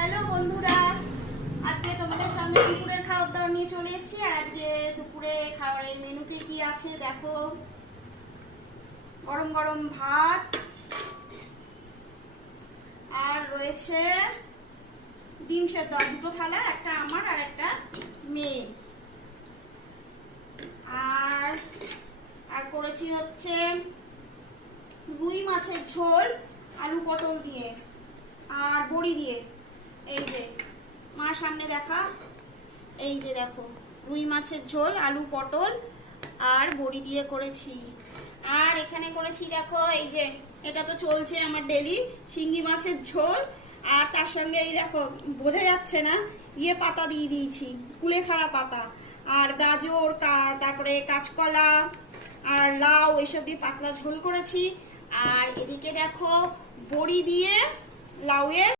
Hello বন্ধুরা, আজকে তোমাদের সামনে দুপুরের খাবার দাবার নিয়ে চলে এসেছি। আর আজকে দুপুরে খাবারের মেনুতে কি আছে দেখো। গরম গরম ভাত, আর রয়েছে ডিম সেদ্ধ, দুটো থালা, একটা আমার আর একটা মেয়ে। আর আর করেছি হচ্ছে রুই মাছের ঝোল আলু পটল দিয়ে আর বড়ি দিয়ে। এই যে মার সামনে দেখা, এই যে দেখো রুই মাছের ঝোল আলু পটল আর বড়ি দিয়ে করেছি। আর এখানে করেছি দেখো, এই যে এটা তো চলছে আমার ডেলি, শিঙ্গি মাছের ঝোল। আর তার সঙ্গে এই দেখো, বোঝা যাচ্ছে না, পাতা দিয়ে দিয়েছি, কুলেখাড়া পাতা, আর গাজর, তারপরে কাঁচকলা আর লাউ, এসব দিয়ে পাতলা ঝোল করেছি। আর এদিকে দেখো বড়ি দিয়ে লাউয়ের